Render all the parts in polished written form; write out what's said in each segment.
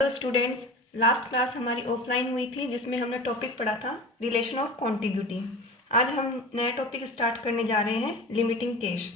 Hello students, last class हमारी offline हुई थी जिसमें हमने टॉपिक पढ़ा था रिलेशन ऑफ कॉन्टिग्यूटी। आज हम नया टॉपिक स्टार्ट करने जा रहे हैं लिमिटिंग केस।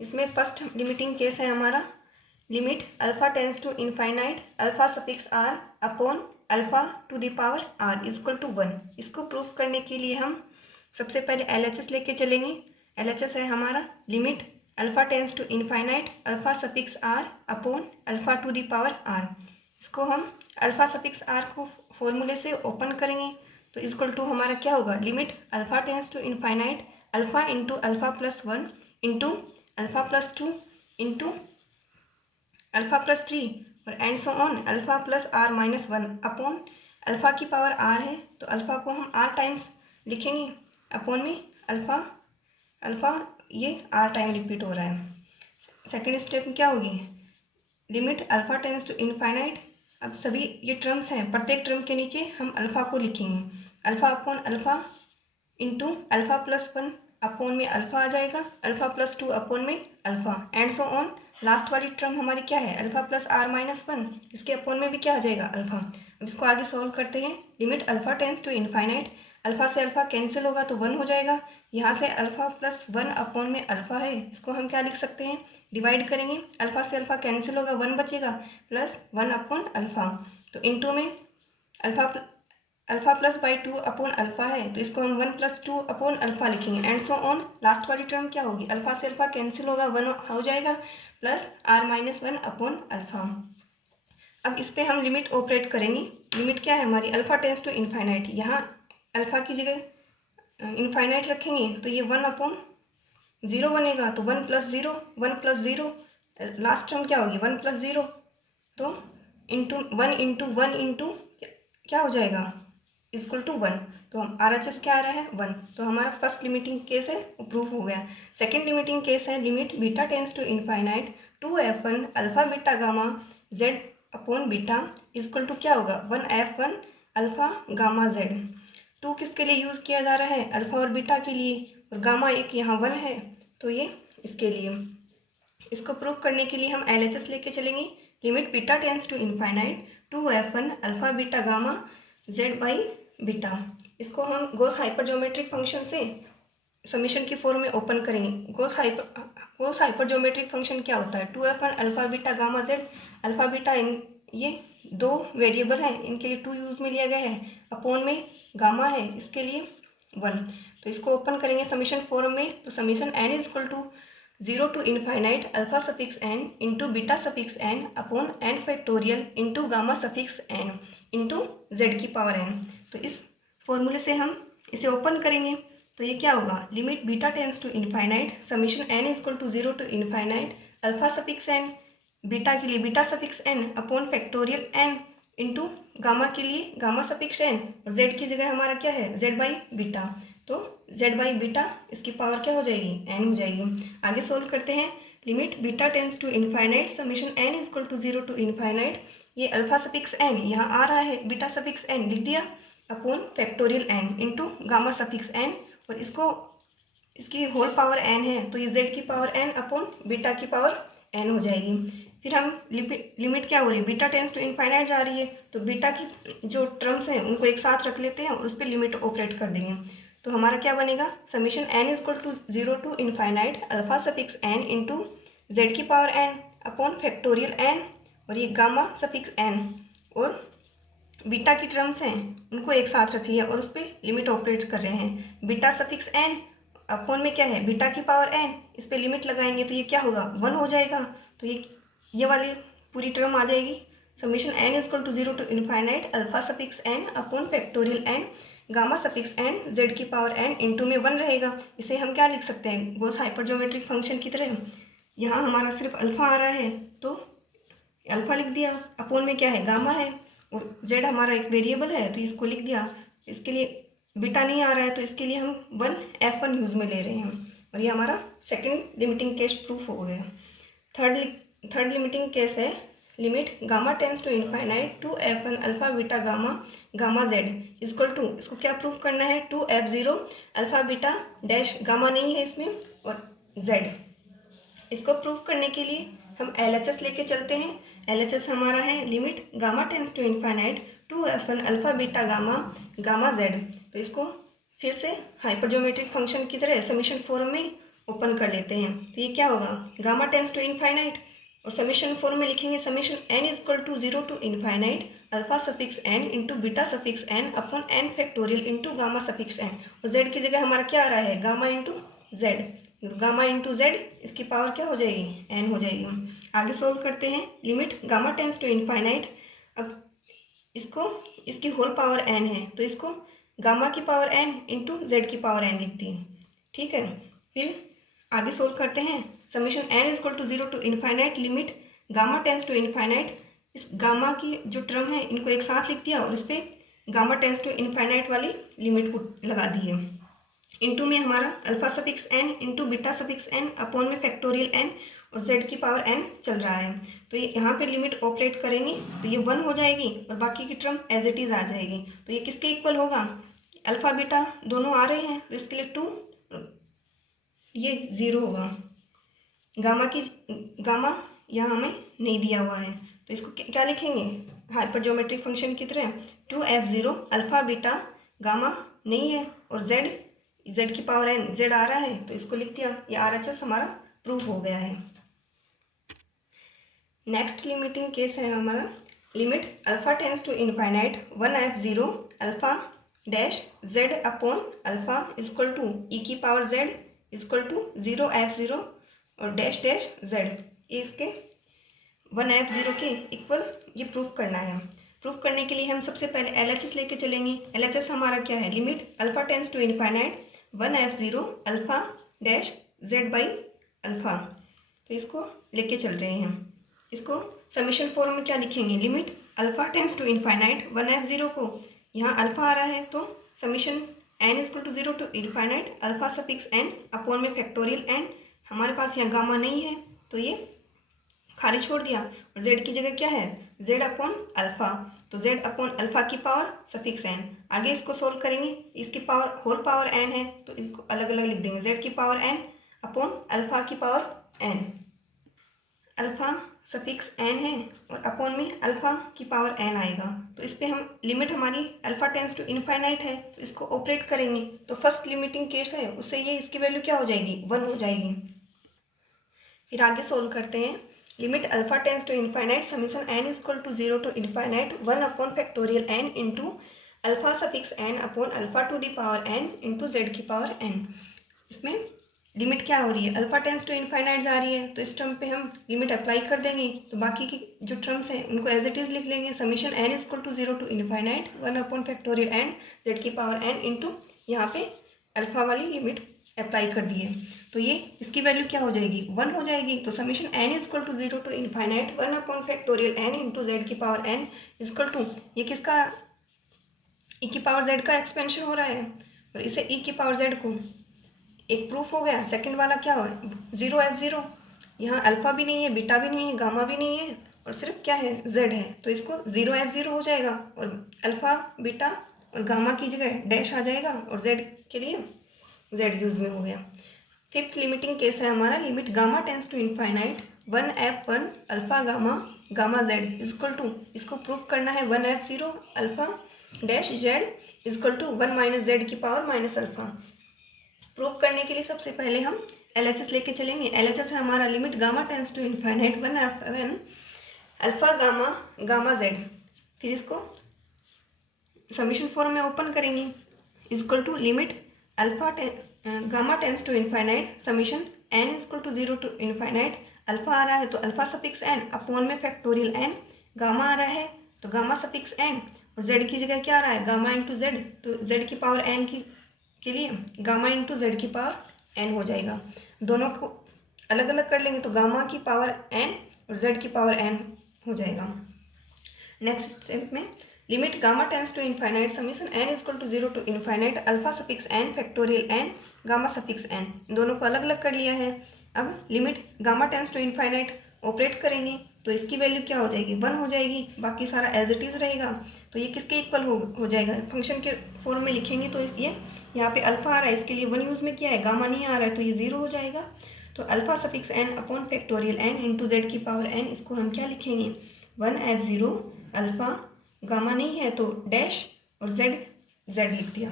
इसमें फर्स्ट लिमिटिंग केस है हमारा limit alpha tends to infinite alpha suffix r upon alpha to the power r equal to 1। इसको प्रूफ करने के लिए हम सबसे पहले LHS लेके चलेंगे। LHS है हमारा limit alpha tends to infinite alpha suffix r upon alpha to the power r. इसको हम अल्फा सफिक्स आर को फॉर्मूले से ओपन करेंगे तो इक्वल टू हमारा क्या होगा, limit alpha tends to infinite alpha into alpha plus 1 into alpha plus 2 into alpha plus 3 और and so on alpha plus r minus 1 upon alpha की पावर आर है तो अल्फा को हम आर टाइम्स लिखेंगे अपॉन में अल्फा अल्फा ये r time repeat हो रहा है। सेकेंड स्टेप में क्या होगी, limit alpha tends to infinite. अब सभी ये टर्म्स हैं, प्रत्येक टर्म के नीचे हम अल्फा को लिखेंगे, alpha upon alpha into alpha plus 1 upon में अल्फा आ जाएगा, अल्फा प्लस 2 अपॉन में alpha and so on. Last वाली टर्म हमारी क्या है, अल्फा प्लस आर माइनस 1, इसके अपॉन में भी क्या आ जाएगा, अल्फा। अब इसको आगे सॉल्व करते हैं। Limit alpha tends to infinite, alpha से अल्फा कैंसिल होगा तो 1 हो जाएगा। यहाँ से अल्फा प्लस 1 अपॉन में अल्फा है, इसको हम क्या लिख सकते हैं, डिवाइड करेंगे, अल्फा से अल्फा कैंसिल होगा 1 बचेगा प्लस 1 अपॉन अल्फा। तो इंटू में alpha plus by 2 upon alpha है तो इसको हम 1 प्लस 2 अपॉन अल्फा लिखेंगे एंड सो ऑन। लास्ट वाली टर्म क्या होगी, अल्फा से अल्फा कैंसिल होगा 1 हो जाएगा plus r minus 1 upon alpha. अब इस पर हम लिमिट ऑपरेट करेंगे। लिमिट क्या है हमारी, अल्फा टेंस टू इनफाइनाइट, यहाँ अल्फा की जगह इनफाइनाइट रखेंगे तो ये 1 अपॉन 0 बनेगा तो 1 प्लस 0 1 प्लस 0, लास्ट टर्म क्या होगी 1 प्लस 0 तो इंटू 1 इंटू 1 इंटू क्या हो जाएगा इक्वल टू 1। तो हम RHS क्या आ रहा है 1, तो हमारा फर्स्ट लिमिटिंग केस है वो प्रूफ हो गया। सेकेंड लिमिटिंग केस है limit beta tends to infinite 2f1 alpha beta gamma z upon beta equal to क्या होगा 1f1 अल्फा गामा z। 2 किसके लिए यूज़ किया जा रहा है, अल्फा और बीटा के लिए, और गामा एक यहाँ 1 है तो ये इसके लिए। इसको प्रूव करने के लिए हम LHS लेके चलेंगे। Limit beta tends to infinite 2f1 alpha beta gamma z by beta. इसको हम गॉस हाइपर ज्योमेट्रिक फंक्शन से समीशन की फॉर्म में ओपन करेंगे। गॉस हाइपर ज्योमेट्रिक फंक्शन क्या होता है, 2f1 alpha beta gamma z। Alpha beta ये 2 वेरिएबल हैं, इनके लिए 2 यूज़ में लिया गया है, अपॉन में गामा है इसके लिए 1। तो इसको ओपन करेंगे समीशन फॉर्म में तो summation n is equal to 0 to infinite alpha suffix n into beta suffix n upon n factorial into gamma suffix n into z की पावर n। तो इस फॉर्मूले से हम इसे ओपन करेंगे तो ये क्या होगा, limit beta tends to infinite summation n is equal to 0 to infinite alpha suffix n, beta के लिए beta suffix n upon factorial n into gamma के लिए गामा सफिक्स n और z की जगह हमारा क्या है z बाई बीटा, तो z बाई बीटा इसकी पावर क्या हो जाएगी n हो जाएगी। आगे सोल्व करते हैं। Limit beta tends to infinite summation n is equal to 0 to infinite, ये अल्फा सफिक्स n यहाँ आ रहा है, बीटा सफिक्स n लिख दिया upon factorial n into gamma suffix n, और इसको इसकी होल पावर n है तो ये z की पावर n अपॉन बीटा की पावर n हो जाएगी। फिर हम लिमिट क्या हो रही है, बीटा टेंस टू इनफाइनाइट जा रही है तो बीटा की जो टर्म्स हैं उनको एक साथ रख लेते हैं और उस पर लिमिट ऑपरेट कर देंगे। तो हमारा क्या बनेगा, summation n is equal to 0 to infinite alpha suffix n into z की power n upon factorial n और ये गामा सफिक्स n और बीटा की टर्म्स हैं उनको एक साथ रख लिया और उस पर लिमिट ऑपरेट कर रहे हैं। बीटा सफिक्स n अपॉन में क्या है बीटा की पावर n, इस पर लिमिट लगाएंगे तो ये क्या होगा 1 हो जाएगा, तो ये वाली पूरी टर्म आ जाएगी। Summation n is equal to 0 to infinite alpha suffix n upon factorial n gamma suffix n z की पावर n इंटू में 1 रहेगा। इसे हम क्या लिख सकते हैं, गॉस हाइपर ज्योमेट्रिक फंक्शन की तरह। यहाँ हमारा सिर्फ अल्फा आ रहा है तो अल्फा लिख दिया, अपॉन में क्या है गामा है और z हमारा एक वेरिएबल है तो इसको लिख दिया। इसके लिए बीटा नहीं आ रहा है तो इसके लिए हम 1f1 यूज़ में ले रहे हैं और ये हमारा सेकंड लिमिटिंग केस प्रूफ हो गया। थर्ड लिमिटिंग केस है limit gamma tends to infinite 2f1 alpha beta gamma gamma z equal to, इसको क्या प्रूफ करना है 2f0 alpha beta dash gamma नहीं है इसमें और z। इसको प्रूफ करने के लिए हम LHS लेके चलते हैं। LHS हमारा है limit gamma tends to infinite 2f1 alpha beta gamma gamma z। तो इसको फिर से हाइपरजोमेट्रिक फंक्शन की तरह समीशन फॉर्म में ओपन कर लेते हैं। तो ये क्या होगा, गामा टेंस टू इनफाइनाइट और समीशन फॉर्म में लिखेंगे summation n equal to 0 to infinite alpha suffix n into beta suffix n upon n factorial into gamma suffix n। और z की जगह हमारा क्या आ रहा है, gamma into Z. Gamma into Z इसकी पावर क्या हो जाएगी, n हो जाएगी। आगे सोल्व करते हैं। Limit gamma tends to infinite, अब इसको इसकी होल पावर n है तो इसको गामा की पावर n इंटू जेड की पावर n लिखती है। ठीक है, फिर आगे सोल्व करते हैं। Summation n equal to 0 to infinite limit gamma tends to infinite, इस गामा की जो टर्म है इनको एक साथ लिख दिया और इस पर गामा टेंस टू इनफाइनाइट वाली लिमिट को लगा दी है। इंटू में हमारा alpha suffix n into beta suffix n upon में फैक्टोरियल n और z की पावर n चल रहा है। तो ये यहाँ पे लिमिट ऑपरेट करेंगे तो ये 1 हो जाएगी और बाकी की टर्म एज इट इज़ आ जाएगी। तो ये किसके इक्वल होगा, अल्फा बीटा दोनों आ रहे हैं तो इसके लिए 2, ये 0 होगा। गामा यहाँ हमें नहीं दिया हुआ है तो इसको क्या लिखेंगे, हाइपरजोमेट्रिक फंक्शन की तरह 2f0 अल्फा बीटा गामा नहीं है और z की पावर n z आ रहा है तो इसको लिख दिया। ये RHS हमारा प्रूफ हो गया है। नेक्स्ट लिमिटिंग केस है हमारा limit alpha tends to infinite 1f0 alpha dash z upon alpha equal to e की power z equal to 0f0 और डैश डैश z। इसके 1f0 के इक्वल ये प्रूफ करना है। प्रूफ करने के लिए हम सबसे पहले LHS लेके चलेंगे। LHS हमारा क्या है, limit alpha tends to infinite 1f0 alpha dash z by alpha. तो इसको लेके चल रहे हैं। इसको समीशन फॉर्म में क्या लिखेंगे, limit alpha tends to infinite 1f0 को यहाँ अल्फा आ रहा है तो summation n equal to 0 to infinite alpha suffix n upon में फैक्टोरियल n। हमारे पास यहाँ गामा नहीं है तो ये खाली छोड़ दिया और z की जगह क्या है, z अपॉन अल्फा। तो z अपॉन अल्फा की पावर सफिक्स n। आगे इसको सोल्व करेंगे, इसकी पावर होल पावर n है तो इसको अलग अलग लिख देंगे, z की पावर n अपॉन अल्फा की power n। Alpha suffix n है और अपॉन में अल्फा की पावर n आएगा। तो इस पर हम लिमिट हमारी अल्फा टेंस टू इनफाइनाइट है तो इसको ऑपरेट करेंगे तो फर्स्ट लिमिटिंग केस है उससे ये इसकी वैल्यू क्या हो जाएगी, 1 हो जाएगी। फिर आगे सोल्व करते हैं। Limit alpha tends to infinite summation n equal to 0 to infinite 1 upon factorial n into alpha suffix n upon alpha to the power n into z की पावर n। इसमें लिमिट क्या हो रही है, अल्फा टेंस टू इनफाइनाइट जा रही है तो इस टर्म पे हम लिमिट अप्लाई कर देंगे तो बाकी की जो टर्म्स हैं उनको एज इट इज़ लिख लेंगे। Summation n equal to 0 to infinite 1 upon factorial n z की पावर n इंटू यहाँ पे अल्फा वाली लिमिट अप्लाई कर दी है तो ये इसकी वैल्यू क्या हो जाएगी, 1 हो जाएगी। तो summation n equal to 0 to infinite 1 upon factorial n into z की पावर n इक्वल टू ये किसका e की पावर z का एक्सपेंशन हो रहा है और इसे e की पावर z को एक प्रूफ हो गया। सेकंड वाला क्या हो, 0f0, यहाँ अल्फा भी नहीं है बीटा भी नहीं है गामा भी नहीं है और सिर्फ क्या है, z है तो इसको 0f0 हो जाएगा और अल्फा बीटा और गामा की जगह डैश आ जाएगा और z के लिए z यूज में हो गया। फिफ्थ लिमिटिंग केस है हमारा limit gamma tends to infinite 1f1 alpha gamma gamma z equal to, इसको प्रूफ करना है 1f0 alpha dash z equal to 1 minus z की पावर माइनस अल्फा। प्रूफ करने के लिए सबसे पहले हम LHS लेके चलेंगे। LHS है हमारा limit gamma tends to infinite 1f1 alpha gamma gamma z। फिर इसको समीशन फॉर्म में ओपन करेंगे equal to limit alpha gamma tends to infinite summation n equal to 0 to infinite alpha आ रहा है तो अल्फा सफिक्स n अपॉन में factorial n, gamma आ रहा है तो गामा सफिक्स n और z की जगह क्या आ रहा है, गामा इंटू z। तो z की पावर n के लिए गामा इंटू जेड की पावर n हो जाएगा। दोनों को अलग अलग कर लेंगे तो गामा की पावर n और z की पावर n हो जाएगा। नेक्स्ट स्टेप में limit gamma tends to infinite summation n equal to 0 to infinite alpha suffix n factorial n gamma suffix n, दोनों को अलग अलग कर लिया है। अब limit gamma tends to infinite operate करेंगे तो इसकी वैल्यू क्या हो जाएगी, 1 हो जाएगी, बाकी सारा एज इट इज़ रहेगा। तो ये किसके इक्वल हो जाएगा, फंक्शन के फॉर्म में लिखेंगे तो ये यहाँ पे अल्फा आ रहा है इसके लिए 1 यूज़ में किया है, गामा नहीं आ रहा है तो ये 0 हो जाएगा। तो alpha suffix n upon factorial n into z की पावर एन, इसको हम क्या लिखेंगे 1f0 अल्फ़ा, गामा नहीं है तो डैश और जेड लिख दिया।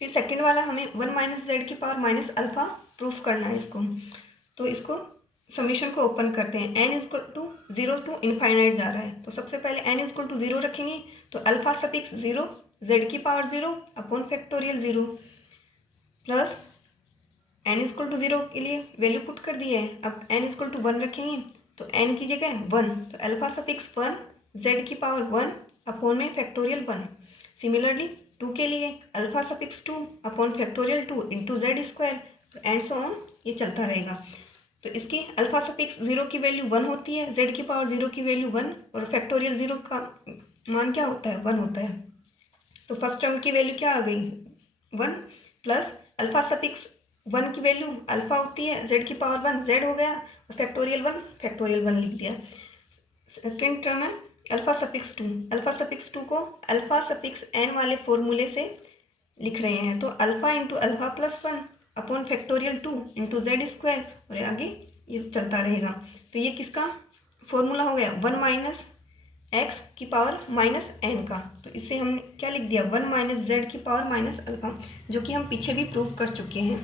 फिर सेकंड वाला हमें 1 माइनस जेड की पावर माइनस अल्फ़ा प्रूफ करना है इसको। तो इसको समीशन को ओपन करते हैं। n equal to 0 to infinite जा रहा है, तो सबसे पहले n इक्वल टू 0 रखेंगे, तो अल्फ़ा सफिक्स 0 जेड की power 0 upon factorial 0 plus n equal to 0 के लिए वैल्यू पुट कर दी है। अब n इक्वल टू 1 रखेंगे, तो n की जगह 1, तो अल्फ़ा सफिक्स 1 जेड की पावर 1 अपॉन में फैक्टोरियल 1। सिमिलरली 2 के लिए alpha suffix 2 upon factorial 2 into Z square, and so on, ये चलता रहेगा। तो इसकी अल्फ़ा सफिक्स 0 की वैल्यू 1 होती है, जेड की पावर 0 की वैल्यू 1 और फैक्टोरियल 0 का मान क्या होता है 1 होता है। तो फर्स्ट टर्म की वैल्यू क्या आ गई 1 प्लस अल्फ़ा सफिक्स 1 की वैल्यू अल्फ़ा होती है, जेड की पावर 1 जेड हो गया और फैक्टोरियल 1 लिख दिया। सेकेंड टर्म है अल्फ़ा सफिक्स 2, अल्फ़ा सफिक्स 2 को अल्फ़ा सफिक्स एन वाले फॉर्मूले से लिख रहे हैं, तो alpha into alpha plus 1 upon factorial 2 into Z square और आगे ये चलता रहेगा। तो ये किसका फॉर्मूला हो गया 1 माइनस एक्स की पावर माइनस एन का। तो इससे हमने क्या लिख दिया 1 माइनस जेड की पावर माइनस अल्फ़ा, जो कि हम पीछे भी प्रूव कर चुके हैं।